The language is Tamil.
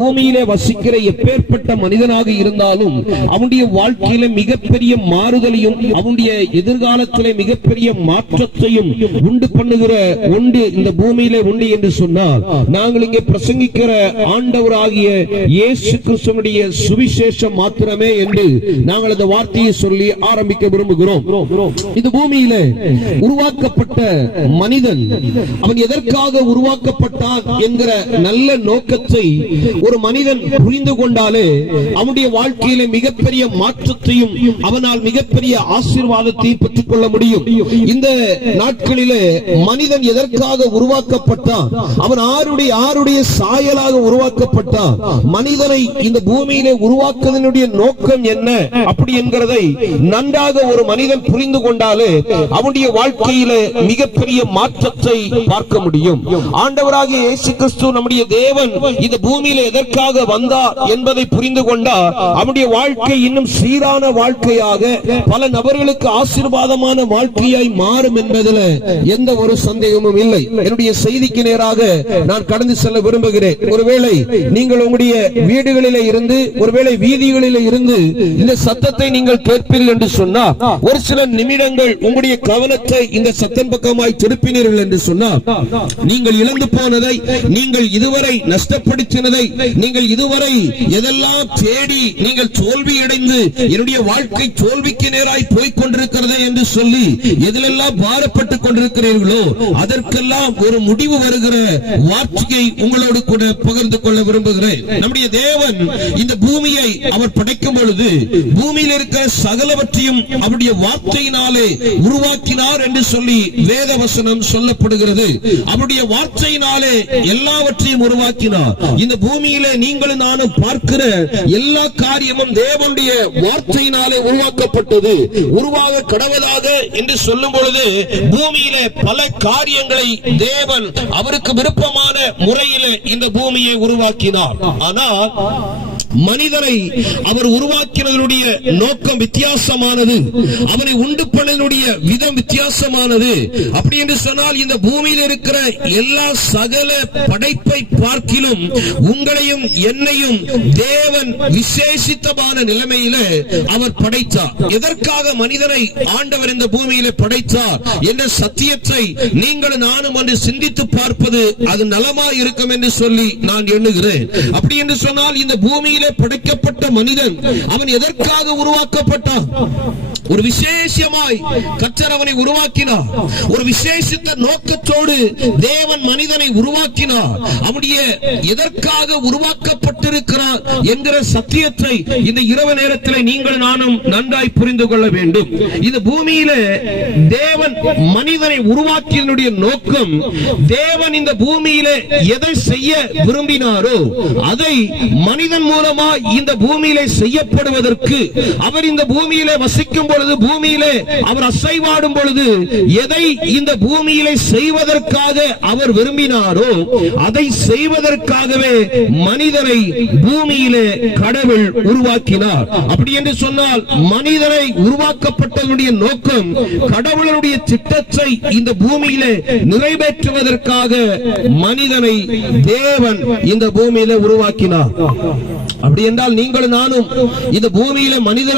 பூமியிலே வசிக்கிற எப்பேற்பட்ட மனிதனாக இருந்தாலும் அவனுடைய வாழ்க்கையில மிகப்பெரிய மாறுதலையும் அவனுடைய எதிர்காலத்திலே மிகப்பெரிய மாற்றத்தையும் உண்டு பண்ணுகிற உண்டு இந்த பூமியிலே உண்டு என்று சொன்னால் நாங்கள் இங்கே பிரசங்கிக்கிற ஆண்டவராகிய இயேசு கிறிஸ்துவனுடைய சுவிசேஷம் மாத்திரமே என்று நாங்கள் அந்த வார்த்தையை சொல்லி ஆரம்பிக்க விரும்புகிறோம். இந்த பூமியில உருவாக்கப்பட்ட மனிதன் அவன் எதற்காக உருவாக்கப்பட்டான் என்கிற நல்ல நோக்கத்தை ஒரு மனிதன் புரிந்து கொண்டாலே அவனுடைய வாழ்க்கையில மிகப்பெரிய மாற்றத்தையும் அவனால் மிகப்பெரிய ஆசீர்வாதத்தையும் பெற்றுக் கொள்ள முடியும். இந்த நாட்களிலே மனிதன் எதற்காக உருவாக்கப்பட்டான்? அவன் ஆருடைய ஆருடைய சாயலாக உருவாக்கப்பட்டான். மனிதனை இந்த பூமியிலே உருவாக்குவதனுடைய நோக்கம் என்ன? அப்படி என்கிறதை நன்றாக ஒரு மனிதன் புரிந்து கொண்டாலே அவனுடைய வாழ்க்கையில மிகப்பெரிய மாற்றத்தை பார்க்க முடியும். ஆண்டவராக இயேசு கிறிஸ்து நம்முடைய தேவன் இந்த பூமியில எதற்காக வந்தார் என்பதை புரிந்து கொண்டார் அவனுடைய வாழ்க்கை இன்னும் சீரான வாழ்க்கையாக பல நபர்களுக்கு ஆசீர்வாதமான வாழ்க்கையாய் மாறும் என்பதில் எந்த ஒரு சந்தேகமும் இல்லை. என்னுடைய செய்திக்கு நேராக நான் கடந்து செல்ல விரும்புகிறேன். ஒருவேளை நீங்கள் உங்களுடைய வீடுகளிலே இருந்து ஒருவேளை வீதிகளிலே இருந்து இந்த சத்தத்தை நீங்கள் கேட்பீர்கள் என்று சொன்னா ஒரு சில நிமிடங்கள் உங்களுடைய கவனத்தை இந்த சத்தம் பக்கமாய் திருப்பினீர்கள் என்று சொன்னால் நீங்கள் இழந்து போனதை நீங்கள் இதுவரை நஷ்டப்படுத்தினதை நீங்கள் இதுவரை எதெல்லாம் தேடி நீங்கள் தோல்வி அடைந்து என்னுடைய வாழ்க்கை தோல்விக்கு நேராய் போய் கொண்டிருக்கிறது என்று சொல்லி எதிலெல்லாம் பாரப்பட்டுக் கொண்டிருக்கிறீர்களோ அதற்கெல்லாம் ஒரு முடிவு வருகிற வார்த்தையை உங்களோடு கூட பகிர்ந்து கொள்ள விரும்புகிறேன். நம்முடைய தேவன் இந்த பூமியை அவர் படைக்கும் பொழுது பூமியில் இருக்கிற சகலவற்றையும் அவருடைய வார்த்தையினாலே உருவாக்கினார் என்று சொல்லி வேத வசனம் சொல்லப்படுகிறது. அவருடைய வார்த்தையினாலே எல்லாவற்றையும் உருவாக்கினார். இந்த பூமியை பூமியிலே நீங்களும் நானும் பார்க்கிற எல்லா காரியமும் தேவனுடைய வார்த்தையினாலே உருவாக்கப்பட்டது. உருவாக கடவுளாக என்று சொல்லும் பொழுது பூமியிலே பல காரியங்களை தேவன் அவருக்கு விருப்பமான முறையிலே இந்த பூமியை உருவாக்கினார். ஆனால் மனிதனை அவர் உருவாக்கினதனுடைய நோக்கம் வித்தியாசமானது. அவனை உண்டு பண்ணதனுடைய விதம் வித்தியாசமானது. அப்படி என்று சொன்னால் இந்த பூமியில் இருக்கிற எல்லா சகல படைப்பை பார்க்கிலும் உங்களையும் என்னையும் தேவன் விசேஷித்தமான நிலைமையில அவர் படைத்தார் எதற்காக மனிதனை ஆண்டவர் இந்த பூமியில படைத்தார் என்ற சத்தியத்தை நீங்கள் நானும் என்று சிந்தித்து பார்ப்பது அது நலமா இருக்கும் என்று சொல்லி நான் எண்ணுகிறேன். அப்படி என்று சொன்னால் இந்த பூமியில படைக்கப்பட்ட மனிதன் அவன் எதற்காக உருவாக்கப்பட்டான்? ஒரு விசேஷமாய் கர்த்தர் அவனை உருவாக்கினார். ஒரு விசேஷித்த நோக்கத்தோடு தேவன் மனிதனை உருவாக்கினார். அவனுடைய எதற்காக உருவாக்கப்பட்டிருக்கிறார் என்கிற சத்தியத்தை இந்த இரவு நேரத்தில் நீங்கள் நானும் நன்றாய் புரிந்து கொள்ள வேண்டும். இந்த பூமியில தேவன் மனிதனை உருவாக்கியதனுடைய நோக்கம் தேவன் இந்த பூமியில எதை செய்ய விரும்பினாரோ அதை மனிதன் மூலம் இந்த பூமியிலே செய்யப்படுவதற்கு அவர் இந்த பூமியிலே வசிக்கும் பொழுது பூமியிலே அவர் அசைவாடும் பொழுது எதை இந்த பூமியிலே செய்வதற்காக அவர் விரும்பினாரோ அதை செய்வதற்காகவே மனிதனை பூமியிலே கடவுள் உருவாக்கினார். அப்படி என்று சொன்னால் மனிதனை உருவாக்கப்பட்டதனுடைய நோக்கம் கடவுளுடைய திட்டத்தை இந்த பூமியிலே நிறைவேற்றுவதற்காக மனிதனை தேவன் இந்த பூமியிலே உருவாக்கினார். அப்படி என்றால் நீங்களும் நானும் இந்த பூமியில மனிதனாக